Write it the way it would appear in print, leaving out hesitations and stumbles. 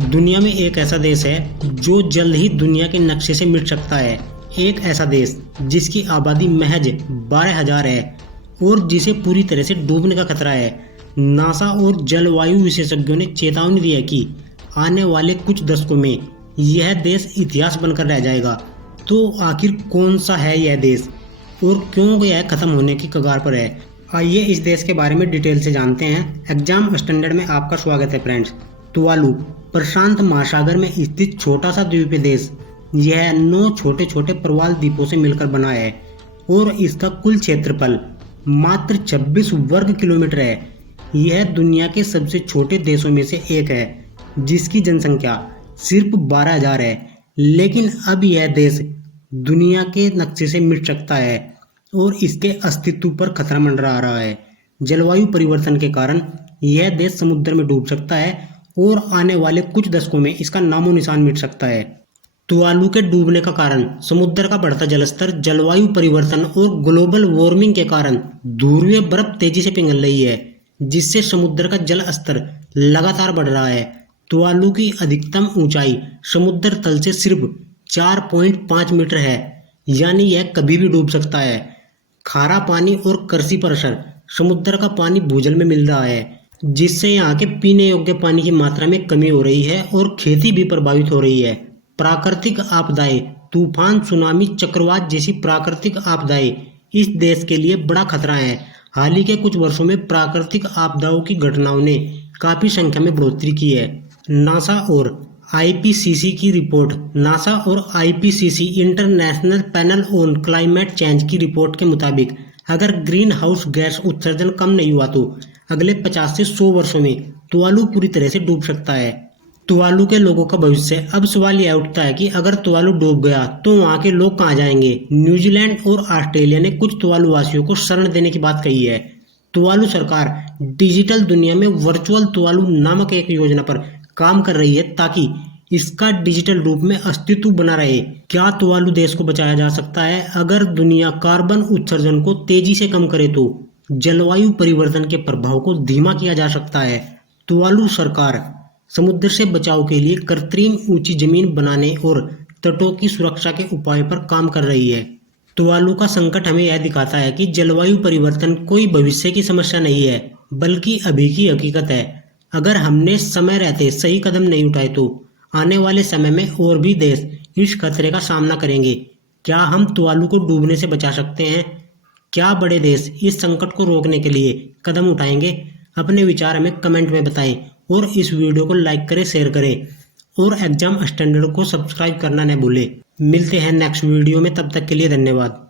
दुनिया में एक ऐसा देश है जो जल्द ही दुनिया के नक्शे से मिट सकता है। एक ऐसा देश जिसकी आबादी महज 12,000 है और जिसे पूरी तरह से डूबने का खतरा है। नासा और जलवायु विशेषज्ञों ने चेतावनी दी है कि आने वाले कुछ दशकों में यह देश इतिहास बनकर रह जाएगा। तो आखिर कौन सा है यह देश और क्यों यह खत्म होने की कगार पर है? आइए इस देश के बारे में डिटेल से जानते हैं। एग्जाम स्टैंडर्ड में आपका स्वागत है फ्रेंड्स। तुवालू प्रशांत महासागर में स्थित छोटा सा द्वीपीय देश। यह 9 छोटे छोटे प्रवाल द्वीपों से मिलकर बना है और इसका कुल क्षेत्रफल मात्र 26 वर्ग किलोमीटर है। यह दुनिया के सबसे छोटे देशों में से एक है जिसकी जनसंख्या सिर्फ 12,000 है। लेकिन अब यह देश दुनिया के नक्शे से मिट सकता है और इसके अस्तित्व पर खतरा मंडरा रहा है। जलवायु परिवर्तन के कारण यह देश समुद्र में डूब सकता है और आने वाले कुछ दशकों में इसका नामो निशान मिट सकता है। तुवालू के डूबने का कारण समुद्र का बढ़ता जलस्तर, जलवायु परिवर्तन और ग्लोबल वार्मिंग के कारण ध्रुवीय बर्फ तेजी से पिघल रही है, जिससे समुद्र का जल स्तर लगातार बढ़ रहा है। तुवालू की अधिकतम ऊंचाई समुद्र तल से सिर्फ 4.5 मीटर है, यानी यह कभी भी डूब सकता है। खारा पानी और कृषि पर असर। समुद्र का पानी भूजल में मिल रहा है, जिससे यहाँ के पीने योग्य पानी की मात्रा में कमी हो रही है और खेती भी प्रभावित हो रही है। प्राकृतिक आपदाएं, तूफान, सुनामी, चक्रवात जैसी प्राकृतिक आपदाएं इस देश के लिए बड़ा खतरा है। हाल ही के कुछ वर्षों में प्राकृतिक आपदाओं की घटनाओं ने काफी संख्या में बढ़ोतरी की है। नासा और आईपीसीसी की रिपोर्ट। नासा और IPCC international panel on climate change की रिपोर्ट के मुताबिक अगर ग्रीन हाउस गैस उत्सर्जन कम नहीं हुआ तो अगले 50 से 100 वर्षों में तुवालू पूरी तरह से डूब सकता है। तुवालू के लोगों का भविष्य। अब सवाल यह उठता है कि अगर तुवालू डूब गया तो वहां के लोग कहां जाएंगे? न्यूजीलैंड और ऑस्ट्रेलिया ने कुछ तुवालू वासियों को शरण देने की बात कही है। तुवालू सरकार डिजिटल दुनिया में वर्चुअल तुवालू नामक एक योजना पर काम कर रही है ताकि इसका डिजिटल रूप में अस्तित्व बना रहे। क्या तुवालू देश को बचाया जा सकता है? अगर दुनिया कार्बन उत्सर्जन को तेजी से कम करे तो जलवायु परिवर्तन के प्रभाव को धीमा किया जा सकता है। तुवालू सरकार समुद्र से बचाव के लिए कृत्रिम ऊंची जमीन बनाने और तटों की सुरक्षा के उपायों पर काम कर रही है। तुवालू का संकट हमें यह दिखाता है कि जलवायु परिवर्तन कोई भविष्य की समस्या नहीं है, बल्कि अभी की हकीकत है। अगर हमने समय रहते सही कदम नहीं उठाए तो आने वाले समय में और भी देश इस खतरे का सामना करेंगे। क्या हम तुवालू को डूबने से बचा सकते हैं? क्या बड़े देश इस संकट को रोकने के लिए कदम उठाएंगे? अपने विचार हमें कमेंट में बताएं और इस वीडियो को लाइक करें, शेयर करें और एग्जाम स्टैंडर्ड को सब्सक्राइब करना न भूलें। मिलते हैं नेक्स्ट वीडियो में, तब तक के लिए धन्यवाद।